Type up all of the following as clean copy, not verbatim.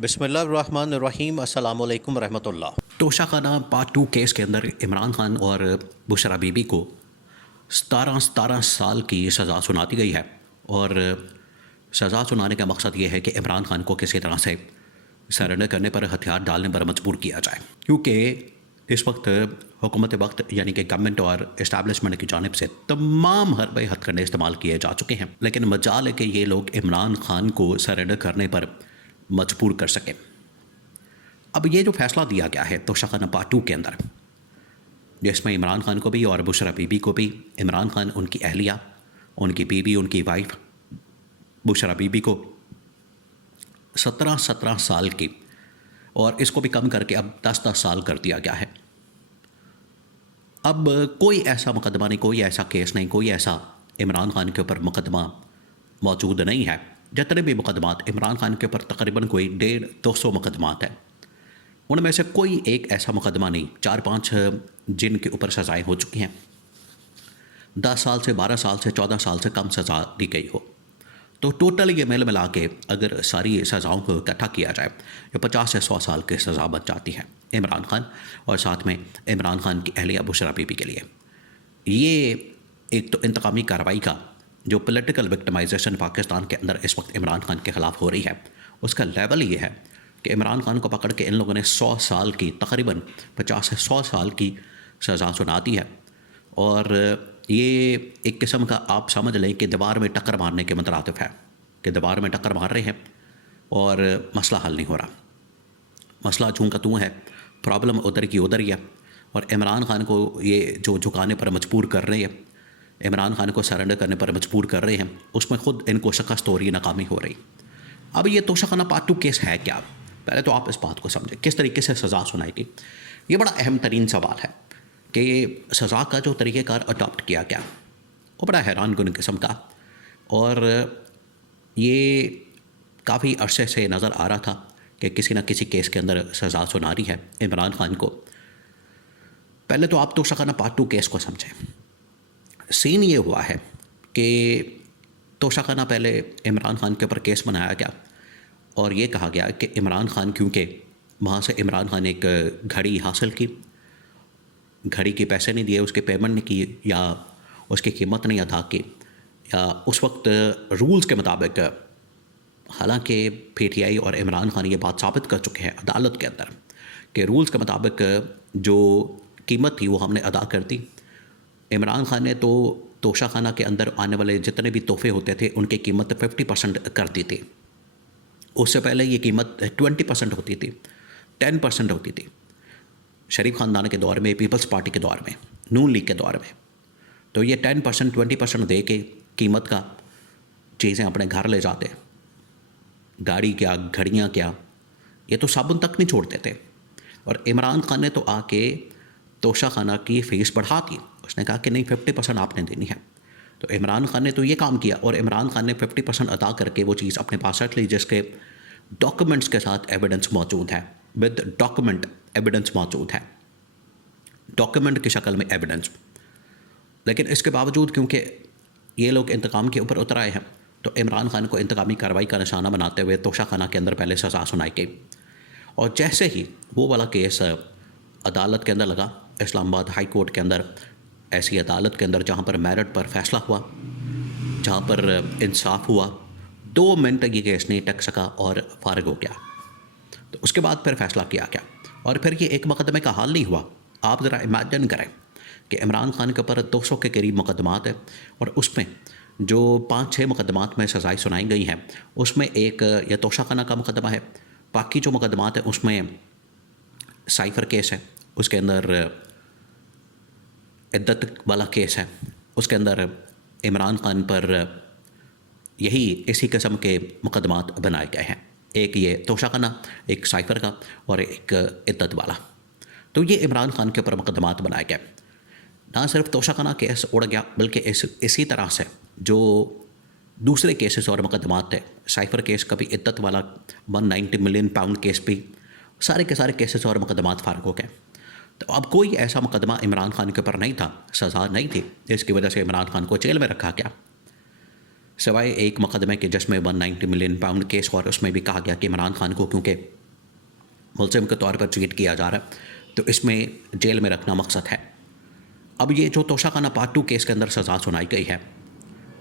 बिस्मिल्लाहिर्रहमानिर्रहीम अस्सलाम वालेकुम रहमतुल्लाह। तोशाखाना पार्ट 2 केस के अंदर इमरान खान और बुशरा बीबी को 17 साल की सज़ा सुनाती गई है। और सज़ा सुनाने का मकसद ये है कि इमरान खान को किसी तरह से सरेंडर करने पर, हथियार डालने पर मजबूर किया जाए, क्योंकि इस वक्त हुकूमत वक्त यानी कि गवर्नमेंट और इस्टेब्लिशमेंट की जानिब से तमाम हरबे हथकंडे इस्तेमाल किए जा चुके हैं, लेकिन मजाल है कि ये लोग इमरान खान को सरेंडर करने पर मजबूर कर सकें। अब ये जो फैसला दिया गया है तोशाखाना पार्ट 2 के अंदर, जिसमें इमरान खान को भी और बुशरा बीबी को भी, इमरान खान उनकी अहलिया, उनकी बीबी, उनकी वाइफ बुशरा बीबी को 17 साल की, और इसको भी कम करके अब 10 साल कर दिया गया है। अब कोई ऐसा मुकदमा नहीं, कोई ऐसा केस नहीं, कोई ऐसा इमरान खान के ऊपर मुकदमा मौजूद नहीं है। जितने भी मुकदमात इमरान खान के ऊपर, तकरीबन कोई 150-200 मुकदमात हैं, उनमें से कोई एक ऐसा मुकदमा नहीं, 4-5 जिनके ऊपर सज़ाएँ हो चुकी हैं, 10 साल से, 12 साल से, 14 साल से कम सज़ा दी गई हो। तो टोटल ये मेल मिला के अगर सारी सज़ाओं को इकट्ठा किया जाए, ये 50 से 100 साल की सज़ा बन जाती है इमरान खान और साथ में इमरान खान की अहलिया बुशरा बीबी के लिए। ये एक तो इंतकामी कार्रवाई का जो पॉलिटिकल विक्टिमाइजेशन पाकिस्तान के अंदर इस वक्त इमरान खान के ख़िलाफ़ हो रही है, उसका लेवल ये है कि इमरान खान को पकड़ के इन लोगों ने 100 साल की, तकरीबन 50 से 100 साल की सज़ा सुना दी है। और ये एक किस्म का आप समझ लें कि दीवार में टक्कर मारने के मुतरातिफ है, कि दीवार में टक्कर मार रहे हैं और मसला हल नहीं हो रहा। मसला चूँ का तूँ है, प्रॉब्लम उधर की उधर ही है, और इमरान खान को ये जो झुकाने पर मजबूर कर रहे हैं, इमरान खान को सरेंडर करने पर मजबूर कर रहे हैं, उसमें ख़ुद इनको शिकस्त हो रही, नाकामी हो रही। अब ये तोशाखाना पार्ट 2 केस है क्या? पहले तो आप इस बात को समझें, किस तरीके से सज़ा सुनाएगी। ये बड़ा अहम तरीन सवाल है कि सज़ा का जो तरीक़ेकार अडॉप्ट किया गया वो बड़ा हैरानकुन किस्म का, और ये काफ़ी अरसे से नज़र आ रहा था कि किसी न किसी केस के अंदर सज़ा सुना रही है इमरान खान को। पहले तो आप तोशाखाना पार्ट 2 केस को समझें। सीन ये हुआ है कि तोशाखाना पहले इमरान खान के ऊपर केस बनाया गया और ये कहा गया कि इमरान खान, क्योंकि वहाँ से इमरान खान एक घड़ी हासिल की, घड़ी के पैसे नहीं दिए, उसके पेमेंट नहीं की, या उसकी कीमत नहीं अदा की, या उस वक्त रूल्स के मुताबिक, हालांकि पीटीआई और इमरान खान ये बात साबित कर चुके हैं अदालत के अंदर कि रूल्स के मुताबिक जो कीमत थी वो हमने अदा कर दी। इमरान खान ने तो तोशाखाना के अंदर आने वाले जितने भी तोहफे होते थे उनकी कीमत 50% कर दी थी। उससे पहले ये कीमत 20% होती थी, 10% होती थी शरीफ ख़ानदान के दौर में, पीपल्स पार्टी के दौर में, नून लीग के दौर में। तो ये 10%, 20% दे के कीमत का चीज़ें अपने घर ले जाते, गाड़ी क्या, घड़ियाँ क्या, ये तो साबुन तक नहीं छोड़ते थे। और इमरान खान ने तो आके तोशाखाना की फ़ीस बढ़ा दी, उसने कहा कि नहीं 50% आपने देनी है। तो इमरान खान ने तो ये काम किया, और इमरान खान ने 50% अदा करके वो चीज़ अपने पास रख ली, जिसके डॉक्यूमेंट्स के साथ एविडेंस मौजूद है, विद डॉक्यूमेंट एविडेंस मौजूद है, डॉक्यूमेंट की शक्ल में एविडेंस। लेकिन इसके बावजूद क्योंकि ये लोग इंतकाम के ऊपर उतर आए हैं, तो इमरान खान को इंतकामी कार्रवाई का निशाना बनाते हुए तोशाखाना के अंदर पहले सज़ा सुनाई गई। और जैसे ही वो वाला केस अदालत के अंदर लगा, इस्लामाबाद हाई कोर्ट के अंदर, ऐसी अदालत के अंदर जहाँ पर मेरिट पर फैसला हुआ, जहाँ पर इंसाफ हुआ, 2 मिनट ये केस नहीं टक सका और फारिग हो गया। तो उसके बाद फिर फैसला किया गया, और फिर ये एक मुकदमे का हल नहीं हुआ। आप ज़रा इमेजिन करें कि इमरान खान के ऊपर 200 के करीब मुकदमात है, और उसमें जो 5-6 मुकदमात में सज़ाएँ सुनाई गई हैं, उसमें एक या तोशाखाना का मुकदमा है, बाकी जो मुकदमात हैं उसमें साइफ़र केस है, उसके अंदर इद्दत वाला केस है, उसके अंदर इमरान खान पर यही इसी किस्म के मुकदमात बनाए गए हैं। एक ये तोशाखाना, एक साइफ़र का, और एक इद्दत वाला। तो ये इमरान खान के ऊपर मुकदमात बनाए गए। ना सिर्फ तोशाखाना केस उड़ गया, बल्कि इसी तरह से जो दूसरे केसेस और मुकदमात थे, साइफ़र केस का भी, इद्दत वाला 190 मिलियन पाउंड केस भी, सारे के सारे केसेस और मुकदमात फ़ारिग हो गए। तो अब कोई ऐसा मुकदमा इमरान खान के ऊपर नहीं था, सज़ा नहीं थी, जिसकी वजह से इमरान खान को जेल में रखा गया। सिवाय एक मुकदमे के जिसमें 190 मिलियन पाउंड केस और उसमें भी कहा गया कि इमरान खान को क्योंकि मुलजिम के तौर पर ट्रीट किया जा रहा है तो इसमें जेल में रखना मकसद है। अब ये जो तोशाखाना पार्ट 2 केस के अंदर सज़ा सुनाई गई है,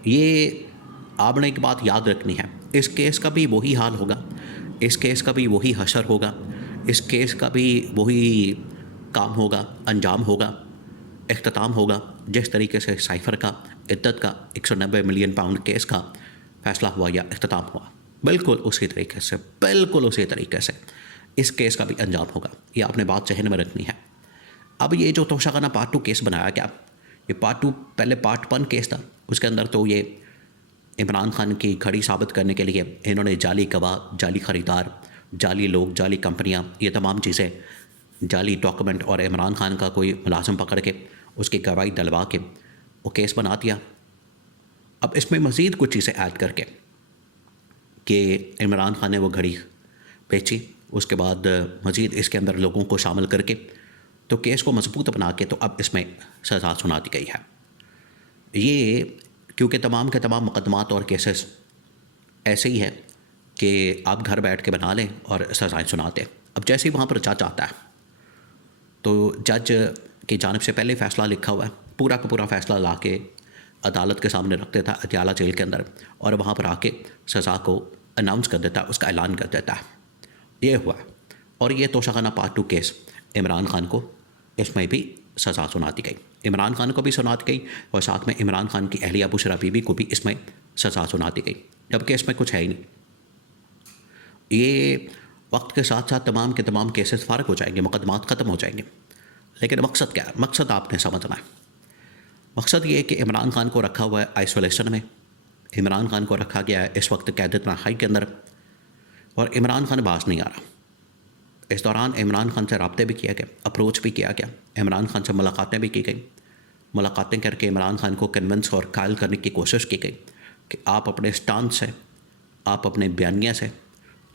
ये आपने एक बात याद रखनी है, इस केस का भी वही हाल होगा, इस केस का भी वही हशर होगा, इस केस का भी वही काम होगा, अंजाम होगा, इख्तिताम होगा जिस तरीके से साइफ़र का इद्दत का 190 मिलियन पाउंड केस का फ़ैसला हुआ या इख्तिताम हुआ, बिल्कुल उसी तरीके से इस केस का भी अंजाम होगा। ये आपने बात जहन में रखनी है। अब ये जो तोशाखाना पार्ट 2 केस बनाया गया, ये पार्ट 2 पहले पार्ट 1 केस था, उसके अंदर तो ये इमरान खान की खड़ी साबित करने के लिए इन्होंने जाली गवाह, जाली ख़रीदार, जाली लोग, जाली कंपनियां, ये तमाम चीज़ें, जाली डॉक्यूमेंट और इमरान खान का कोई मुलाजिम पकड़ के उसकी गवाही डलवा के वो केस बना दिया। अब इसमें मज़ीद कुछ चीज़ें ऐड करके कि इमरान खान ने वो घड़ी बेची, उसके बाद मज़ीद इसके अंदर लोगों को शामिल करके तो केस को मजबूत बना के तो अब इसमें सज़ा सुना दी गई है। ये क्योंकि तमाम के तमाम मुकदमात और केसेस ऐसे ही है कि आप घर बैठ के बना लें और सज़ाएँ सुना दें। अब जैसे ही वहाँ पर जज आता है तो जज की जानिब से पहले फ़ैसला लिखा हुआ है, पूरा का पूरा फ़ैसला ला के अदालत के सामने रख देता है अदयाला जेल के अंदर, और वहाँ पर आके सज़ा को अनाउंस कर देता है, उसका ऐलान कर देता है। ये हुआ, और ये तोशाखाना पार्ट 2 केस इमरान खान को इसमें भी सज़ा सुना दी गई, इमरान खान को भी सुना दी गई और साथ में इमरान खान की अहलिया बुशरा बीबी को भी इसमें सज़ा सुना दी गई, जबकि इसमें कुछ है ही नहीं। ये वक्त के साथ साथ तमाम के तमाम केसेस फ़ारग हो जाएंगे, मुकदमात ख़त्म हो जाएंगे, लेकिन मकसद क्या है? मकसद आपने समझना है। मकसद ये है कि इमरान खान को रखा हुआ है आइसोलेशन में, इमरान खान को रखा गया है इस वक्त कैद तन्हाई के अंदर, और इमरान खान बाज नहीं आ रहा। इस दौरान इमरान खान से रब्ते भी किया गया, अप्रोच भी किया गया, इमरान खान से मुलाकातें भी की गई, मुलाकातें करके इमरान खान को कन्विंस और कायल करने की कोशिश की गई कि आप अपने स्टांस से, आप अपने बयानिया से,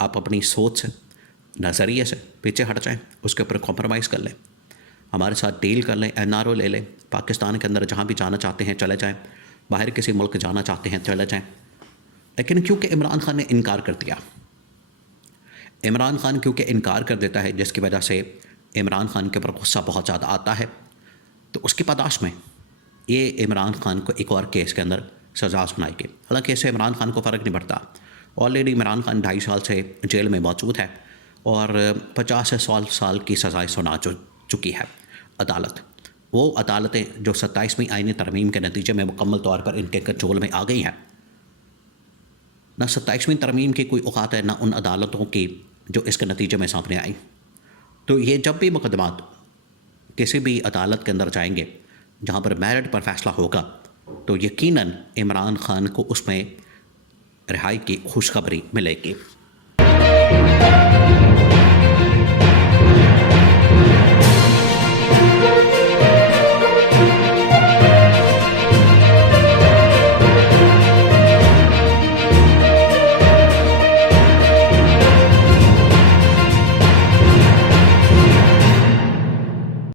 आप अपनी सोच से, नज़रिए से पीछे हट जाएं, उसके ऊपर कॉम्प्रोमाइज़ कर लें, हमारे साथ डील कर लें, NRO ले लें, पाकिस्तान के अंदर जहाँ भी जाना चाहते हैं चले जाएँ, बाहर किसी मुल्क जाना चाहते हैं चले जाएँ। लेकिन क्योंकि इमरान खान ने इनकार कर दिया, इमरान खान क्योंकि इनकार कर देता है, जिसकी वजह से इमरान खान के ऊपर गुस्सा बहुत ज़्यादा आता है, तो उसकी पादाश में ये इमरान खान को एक और केस के अंदर सज़ा सुनाई गई। हालांकि इससे इमरान खान को फ़र्क नहीं पड़ता, ऑलरेडी इमरान खान 2.5 साल से जेल में मौजूद है और 50 से 100 साल की सज़ाएँ सुना चुकी है अदालत। वो अदालतें जो 27वीं आईनी तरमीम के नतीजे में मुकम्मल तौर पर इनके कंट्रोल में आ गई हैं, ना 27वीं तरमीम की कोई औकात है, ना उन अदालतों की जो इसके नतीजे में सामने आई। तो ये जब भी मुकदमात किसी भी अदालत के अंदर जाएंगे जहाँ पर मेरिट पर फैसला होगा, तो यकीनन इमरान खान को उसमें रिहाई की खुशखबरी मिलेगी।